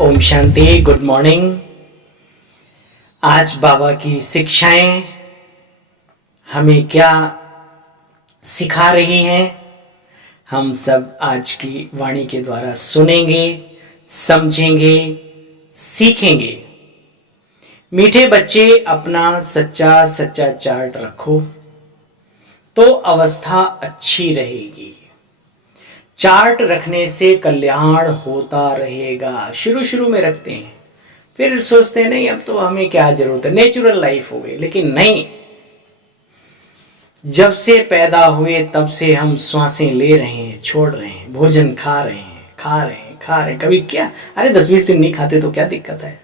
Om Shanti. Good morning. आज बाबा की शिक्षाएं हमें क्या सिखा रही हैं, हम सब आज की वाणी के द्वारा सुनेंगे, समझेंगे, सीखेंगे। मीठे बच्चे, अपना सच्चा सच्चा चार्ट रखो तो अवस्था अच्छी रहेगी। चार्ट रखने से कल्याण होता रहेगा। शुरू शुरू में रखते हैं, फिर सोचते हैं नहीं अब तो हमें क्या जरूरत है, नेचुरल लाइफ हो गई। लेकिन नहीं, जब से पैदा हुए तब से हम श्वासें ले रहे हैं, छोड़ रहे हैं, भोजन खा रहे हैं, खा रहे हैं, खा रहे हैं। कभी क्या, अरे 10-20 दिन नहीं खाते तो क्या दिक्कत है।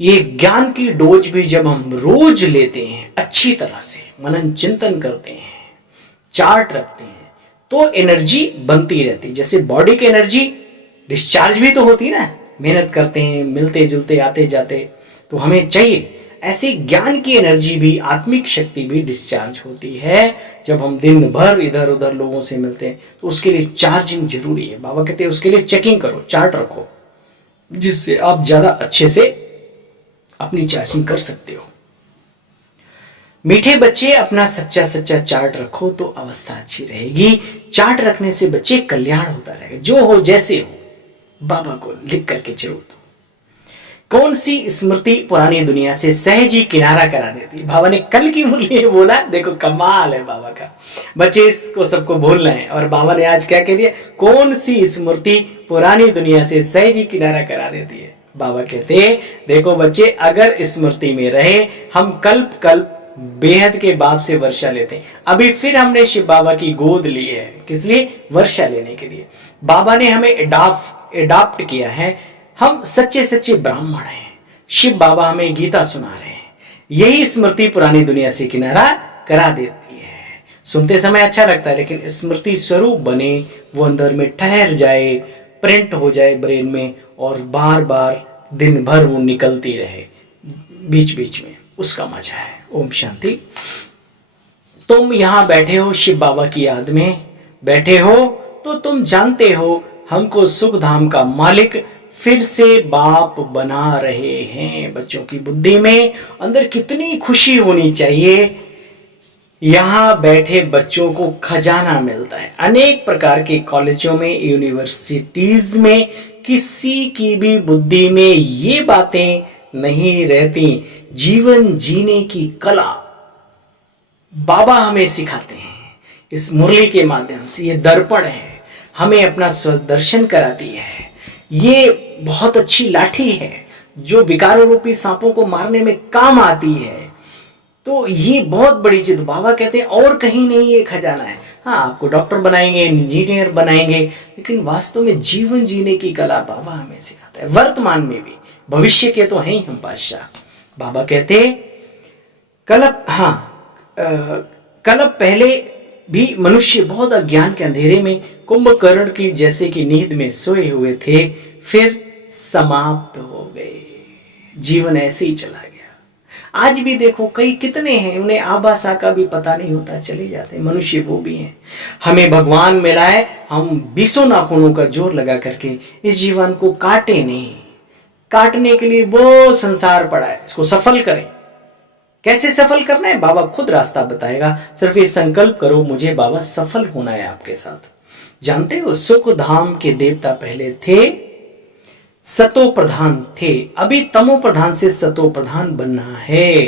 ये ज्ञान की डोज भी जब हम रोज लेते हैं, अच्छी तरह से मनन चिंतन करते हैं, चार्ट रखते हैं, तो एनर्जी बनती रहती। जैसे बॉडी की एनर्जी डिस्चार्ज भी तो होती ना, मेहनत करते हैं, मिलते जुलते आते जाते, तो हमें चाहिए। ऐसी ज्ञान की एनर्जी भी, आत्मिक शक्ति भी डिस्चार्ज होती है जब हम दिन भर इधर उधर लोगों से मिलते हैं। तो उसके लिए चार्जिंग जरूरी है। बाबा कहते हैं उसके लिए चेकिंग करो, चार्ट रखो, जिससे आप ज्यादा अच्छे से अपनी चार्जिंग कर सकते हो। मीठे बच्चे, अपना सच्चा सच्चा चार्ट रखो तो अवस्था अच्छी रहेगी। चार्ट रखने से बच्चे कल्याण होता रहेगा। जो हो जैसे हो, बाबा को लिख करके जरूर दो। कौन सी स्मृति पुरानी दुनिया से सहज ही किनारा करा देती। बाबा ने कल की मुरली में बोला, देखो कमाल है बाबा का। बच्चे इसको सबको भूलना है, और बाबा ने आज क्या कह दिया, कौन सी स्मृति पुरानी दुनिया से सहज ही किनारा करा देती है। बाबा कहते, देखो बच्चे, अगर स्मृति में रहे, हम कल्प कल्प बेहद के बाप से वर्षा लेते हैं। अभी फिर हमने शिव बाबा की गोद ली है, किस लिए? वर्षा लेने के लिए। बाबा ने हमें एडाप्ट किया है। हम सच्चे सच्चे ब्राह्मण हैं। शिव बाबा हमें गीता सुना रहे हैं। यही स्मृति पुरानी दुनिया से किनारा करा देती है। सुनते समय अच्छा लगता है, लेकिन स्मृति स्वरूप बने, वो अंदर में ठहर जाए, प्रिंट हो जाए ब्रेन में, और बार बार दिन भर वो निकलती रहे बीच बीच में, उसका मजा है। ओम शांति। तुम यहां बैठे हो, शिव बाबा की याद में बैठे हो, तो तुम जानते हो हमको सुख धाम का मालिक फिर से बाप बना रहे हैं। बच्चों की बुद्धि में अंदर कितनी खुशी होनी चाहिए। यहां बैठे बच्चों को खजाना मिलता है। अनेक प्रकार के कॉलेजों में, यूनिवर्सिटीज में किसी की भी बुद्धि में ये बातें नहीं रहती। जीवन जीने की कला बाबा हमें सिखाते हैं इस मुरली के माध्यम से। ये दर्पण है, हमें अपना स्वदर्शन कराती है। ये बहुत अच्छी लाठी है जो विकारों रूपी सांपों को मारने में काम आती है। तो ये बहुत बड़ी चीज। बाबा कहते हैं और कहीं नहीं ये खजाना है। हाँ, आपको डॉक्टर बनाएंगे, इंजीनियर बनाएंगे, लेकिन वास्तव में जीवन जीने की कला बाबा हमें सिखाता है। वर्तमान में भी, भविष्य के तो हैं ही हम बादशाह। बाबा कहते कल्प पहले भी मनुष्य बहुत अज्ञान के अंधेरे में कुंभकर्ण की जैसे की नींद में सोए हुए थे, फिर समाप्त हो गए। जीवन ऐसे ही चला गया। आज भी देखो कई कितने हैं, उन्हें आबासा का भी पता नहीं होता, चले जाते हैं। मनुष्य वो भी हैं। हमें भगवान मिला है, हम 20 नाखूनों का जोर लगा करके इस जीवन को काटे नहीं। काटने के लिए वो संसार पड़ा है, इसको सफल करें। कैसे सफल करना है, बाबा खुद रास्ता बताएगा। सिर्फ ये संकल्प करो, मुझे बाबा सफल होना है आपके साथ। जानते हो, सुख धाम के देवता पहले थे, सतो प्रधान थे। अभी तमो प्रधान से सतो प्रधान बनना है।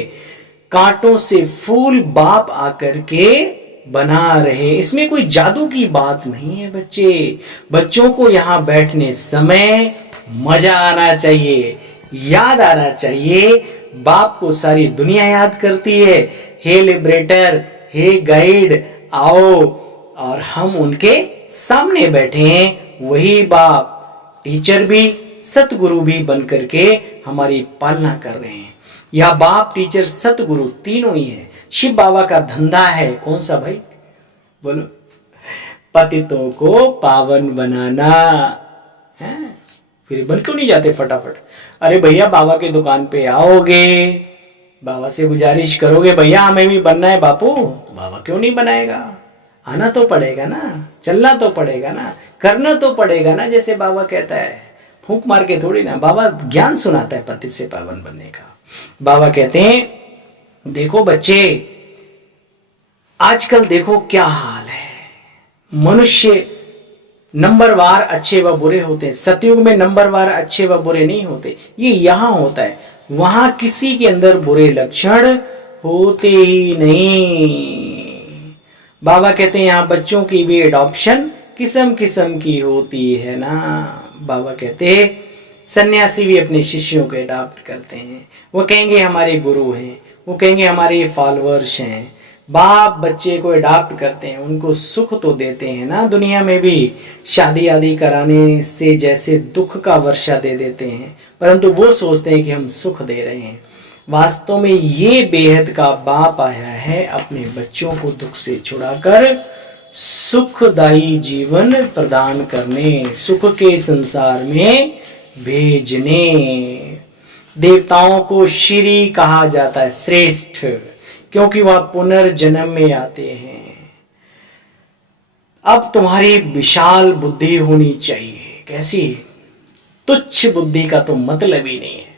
कांटों से फूल बाप आकर के बना रहे। इसमें कोई जादू की बात नहीं है बच्चे। बच्चों को यहां बैठने समय मजा आना चाहिए, याद आना चाहिए। बाप को सारी दुनिया याद करती है। हे लिबरेटर, हे गाइड, आओ। और हम उनके सामने बैठे हैं। वही बाप टीचर भी, सतगुरु भी बन करके हमारी पालना कर रहे हैं। यह बाप, टीचर, सतगुरु तीनों ही है। शिव बाबा का धंधा है कौन सा भाई? बोलो। पतितों को पावन बनाना है। फिर बन क्यों नहीं जाते फटाफट? अरे भैया, बाबा के दुकान पे आओगे, बाबा से गुजारिश करोगे, भैया हमें भी बनना है बापू, तो बाबा क्यों नहीं बनाएगा? आना तो पड़ेगा ना, चलना तो पड़ेगा ना, करना तो पड़ेगा ना, जैसे बाबा कहता है, फूंक मार के थोड़ी ना। बाबा ज्ञान सुनाता है पति से पावन बनने का। बाबा कहते हैं देखो बच्चे, आजकल देखो क्या हाल है, मनुष्य नंबरवार अच्छे व बुरे होते हैं। सतयुग में नंबरवार अच्छे व बुरे नहीं होते, ये यहां होता है, वहां किसी के अंदर बुरे लक्षण होते ही नहीं। बाबा कहते हैं यहां बच्चों की भी एडॉप्शन किस्म किस्म की होती है ना। बाबा कहते हैं सन्यासी भी अपने शिष्यों को अडॉप्ट करते हैं, वो कहेंगे हमारे गुरु हैं, वो कहेंगे हमारे फॉलोअर्स हैं। बाप बच्चे को अडॉप्ट करते हैं, उनको सुख तो देते हैं ना। दुनिया में भी शादी आदि कराने से जैसे दुख का वर्षा दे देते हैं, परंतु वो सोचते हैं कि हम सुख दे रहे हैं। वास्तव में ये बेहद का बाप आया है अपने बच्चों को दुख से छुड़ाकर सुखदायी जीवन प्रदान करने, सुख के संसार में भेजने। देवताओं को श्री कहा जाता है, श्रेष्ठ, क्योंकि वह पुनर्जन्म में आते हैं। अब तुम्हारी विशाल बुद्धि होनी चाहिए। कैसी? तुच्छ बुद्धि का तो मतलब ही नहीं है,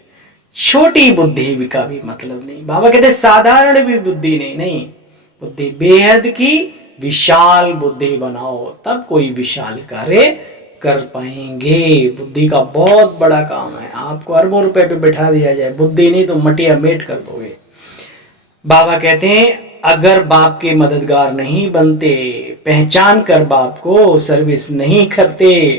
छोटी बुद्धि का भी मतलब नहीं। बाबा कहते साधारण भी बुद्धि नहीं, बुद्धि बेहद की विशाल बुद्धि बनाओ, तब कोई विशाल कार्य कर पाएंगे। बुद्धि का बहुत बड़ा काम है। आपको अरबों रुपए पे बैठा दिया जाए, बुद्धि नहीं तो मटिया मेट कर दोगे। बाबा कहते हैं अगर बाप के मददगार नहीं बनते, पहचान कर बाप को सर्विस नहीं करते,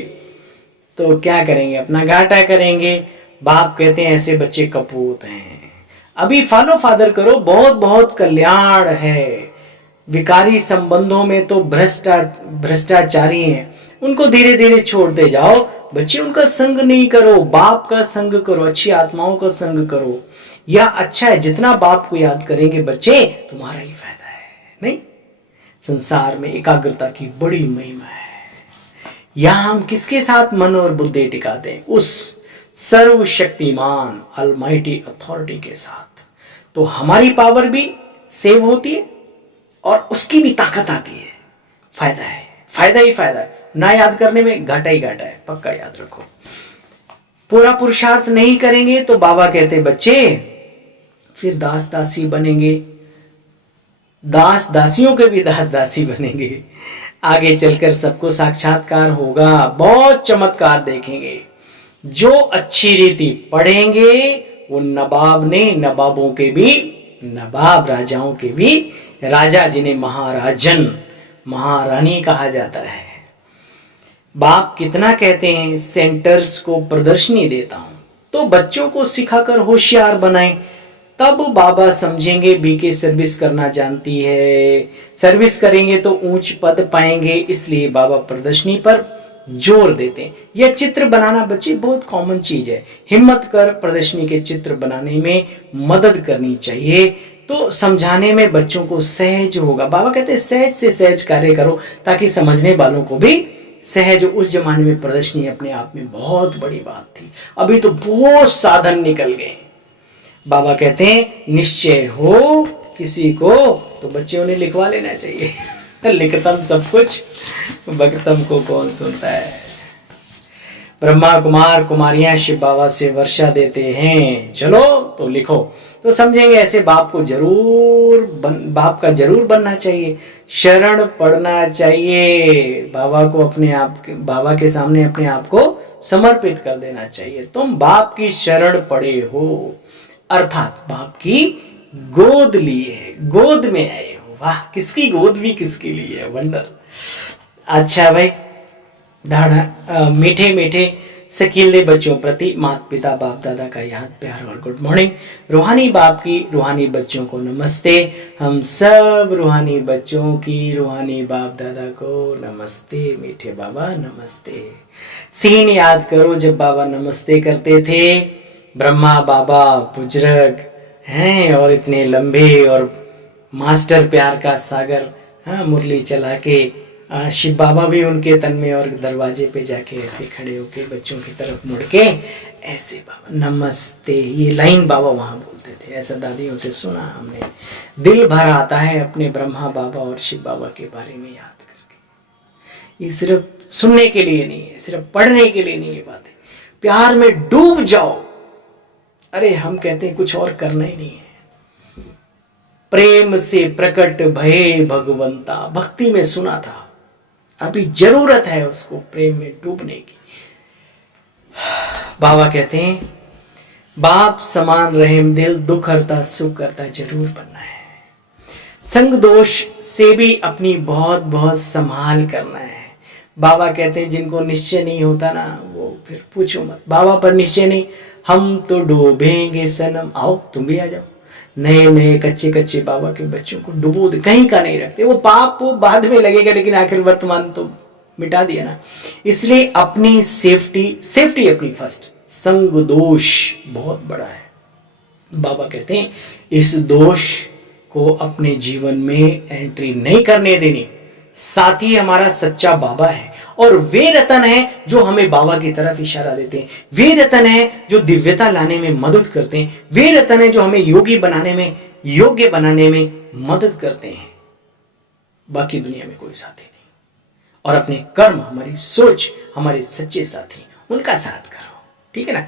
तो क्या करेंगे? अपना घाटा करेंगे। बाप कहते हैं ऐसे बच्चे कपूत हैं। अभी फॉलो फादर करो, बहुत बहुत कल्याण है। विकारी संबंधों में तो भ्रष्टाचारी हैं, उनको धीरे धीरे छोड़ते जाओ। बच्चे उनका संग नहीं करो, बाप का संग करो, अच्छी आत्माओं का संग करो। या अच्छा है, जितना बाप को याद करेंगे बच्चे, तुम्हारा ही फायदा है। नहीं, संसार में एकाग्रता की बड़ी महिमा है। यहां हम किसके साथ मन और बुद्धि टिकाते हैं? उस सर्वशक्तिमान अलमाइटी अथॉरिटी के साथ। तो हमारी पावर भी सेव होती है और उसकी भी ताकत आती है। फायदा है, फायदा ही फायदा है। ना याद करने में घाटा ही घाटा है, पक्का याद रखो। पूरा पुरुषार्थ नहीं करेंगे तो बाबा कहते बच्चे फिर दास दासी बनेंगे, दास दासियों के भी दास दासी बनेंगे। आगे चलकर सबको साक्षात्कार होगा, बहुत चमत्कार देखेंगे। जो अच्छी रीति पढ़ेंगे वो नवाब ने, नवाबों के भी नवाब, राजाओं के भी राजा, जिन्हें महाराजन महारानी कहा जाता है। बाप कितना कहते हैं सेंटर्स को प्रदर्शनी देता हूं, तो बच्चों को सिखाकर होशियार बनाएं, तब बाबा समझेंगे बीके सर्विस करना जानती है। सर्विस करेंगे तो ऊंच पद पाएंगे, इसलिए बाबा प्रदर्शनी पर जोर देते हैं। यह चित्र बनाना बच्चे बहुत कॉमन चीज है। हिम्मत कर प्रदर्शनी के चित्र बनाने में मदद करनी चाहिए, तो समझाने में बच्चों को सहज होगा। बाबा कहते हैं सहज से सहज कार्य करो, ताकि समझने वालों को भी सहज। उस जमाने में प्रदर्शनी अपने आप में बहुत बड़ी बात थी, अभी तो बहुत साधन निकल गए। बाबा कहते हैं निश्चय हो किसी को तो बच्चे उन्हें लिखवा लेना चाहिए। लिखतम सब कुछ, भगतम को कौन सुनता है। ब्रह्मा कुमार कुमारियां शिव बाबा से वर्षा देते हैं, चलो तो लिखो, तो समझेंगे ऐसे बाप को बाप का जरूर बनना चाहिए। शरण पढ़ना चाहिए, बाबा को अपने आप, बाबा के सामने अपने आप को समर्पित कर देना चाहिए। तुम बाप की शरण पड़े हो, अर्थात बाप की गोद लिए, गोद में आए हो। वाह, किसकी गोद भी किसके लिए है, वंडर। अच्छा भाई, मीठे मीठे सकीले बच्चों प्रति माता पिता बाप दादा का याद प्यार और गुड मॉर्निंग। रूहानी बाप की रूहानी बच्चों को नमस्ते। हम सब रूहानी बच्चों की रूहानी बाप दादा को नमस्ते। मीठे बाबा नमस्ते। सीन याद करो जब बाबा नमस्ते करते थे। ब्रह्मा बाबा बुजुर्ग हैं और इतने लंबे, और मास्टर प्यार का सागर, हाँ, मुरली चला के शिव बाबा भी उनके तन में, और दरवाजे पे जाके ऐसे खड़े होके बच्चों की तरफ मुड़ के ऐसे बाबा नमस्ते, ये लाइन बाबा वहां बोलते थे। ऐसा दादियों से सुना हमने। दिल भर आता है अपने ब्रह्मा बाबा और शिव बाबा के बारे में याद ये सिर्फ सुनने के लिए नहीं है, सिर्फ पढ़ने के लिए नहीं है बातें। प्यार में डूब जाओ। अरे हम कहते हैं कुछ और करना ही नहीं है। प्रेम से प्रकट भये भगवंता, भक्ति में सुना था, अभी जरूरत है उसको प्रेम में डूबने की। बाबा कहते हैं बाप समान रहम दिल, दुख हरता सुख करता जरूर बनना है। संग दोष से भी अपनी बहुत बहुत संभाल करना है। बाबा कहते हैं जिनको निश्चय नहीं होता ना, वो फिर पूछो मत। बाबा पर निश्चय नहीं, हम तो डूबेंगे सनम, आओ तुम भी आ जाओ। नए नए कच्चे कच्चे बाबा के बच्चों को डुबो दे, कहीं का नहीं रखते। वो पाप वो बाद में लगेगा, लेकिन आखिर वर्तमान तो मिटा दिया ना। इसलिए अपनी सेफ्टी अपनी फर्स्ट। संग दोष बहुत बड़ा है। बाबा कहते हैं इस दोष को अपने जीवन में एंट्री नहीं करने देनी। साथ ही हमारा सच्चा बाबा है, और वे रतन है जो हमें बाबा की तरफ इशारा देते हैं। वे रतन है जो दिव्यता लाने में मदद करते हैं। वे रतन है जो हमें योगी बनाने में, योग्य बनाने में मदद करते हैं। बाकी दुनिया में कोई साथी नहीं। और अपने कर्म, हमारी सोच, हमारे सच्चे साथी, उनका साथ करो, ठीक है ना।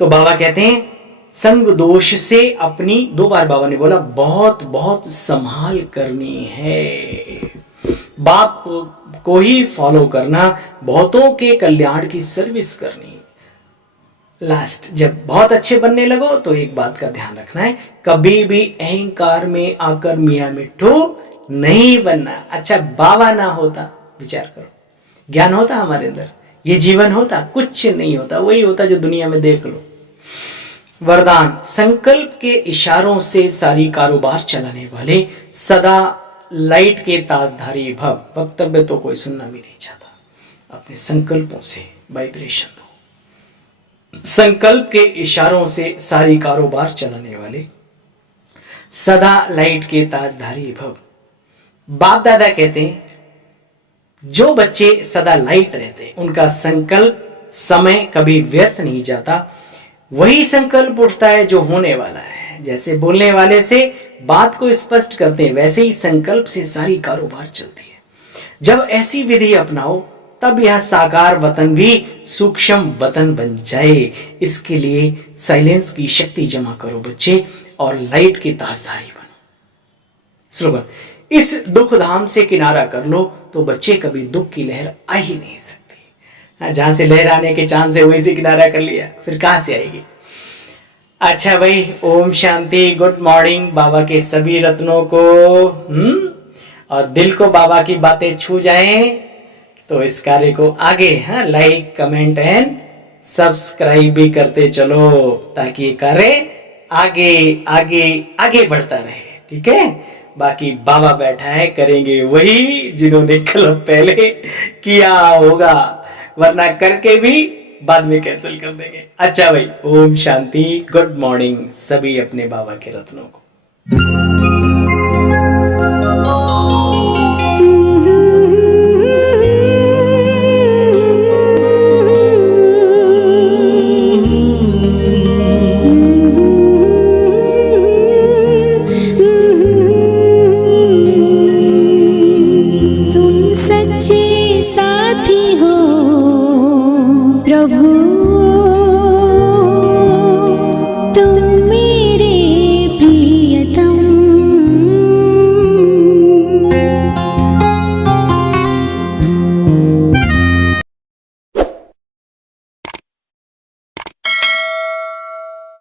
तो बाबा कहते हैं संग दोष से अपनी, 2 बार बाबा ने बोला, बहुत बहुत संभाल करनी है। बाप को ही फॉलो करना, बहुतों के कल्याण की सर्विस करनी। लास्ट, जब बहुत अच्छे बनने लगो तो एक बात का ध्यान रखना है, कभी भी अहंकार में आकर मियां मिट्ठू नहीं बनना। अच्छा बाबा ना होता, विचार करो, ज्ञान होता हमारे अंदर, ये जीवन होता, कुछ नहीं होता। वही होता जो दुनिया में देख लो। वरदान, संकल्प के इशारों से सारी कारोबार चलाने वाले, सदा लाइट के ताजधारी भव। वक्तव्य तो कोई सुनना भी नहीं चाहता, अपने संकल्पों से वाइब्रेशन दो। संकल्प के इशारों से सारी कारोबार चलाने वाले, सदा लाइट के ताजधारी भव। बाप दादा कहते हैं जो बच्चे सदा लाइट रहते, उनका संकल्प समय कभी व्यर्थ नहीं जाता। वही संकल्प उठता है जो होने वाला है। जैसे बोलने वाले से बात को स्पष्ट करते हैं, वैसे ही संकल्प से सारी कारोबार चलती है। जब ऐसी विधि अपनाओ तब यह साकार वतन भी सूक्ष्म वतन बन जाए। इसके लिए साइलेंस की शक्ति जमा करो बच्चे, और लाइट के ताजधारी बनो। स्लोगन, इस दुख धाम से किनारा कर लो तो बच्चे कभी दुख की लहर आ ही नहीं सकती। जहां से लहर आने के चांस है वहीं से किनारा कर लिया, फिर कहां से आएगी। अच्छा भाई, ओम शांति, गुड मॉर्निंग। बाबा के सभी रत्नों को और दिल को बाबा की बातें छू जाएं तो इस कार्य को आगे लाइक, कमेंट एंड सब्सक्राइब भी करते चलो, ताकि ये कार्य आगे आगे आगे बढ़ता रहे, ठीक है। बाकी बाबा बैठा है, करेंगे वही जिन्होंने कल पहले किया होगा, वरना करके भी बाद में कैंसिल कर देंगे। अच्छा भाई, ओम शांति, गुड मॉर्निंग सभी अपने बाबा के रत्नों को।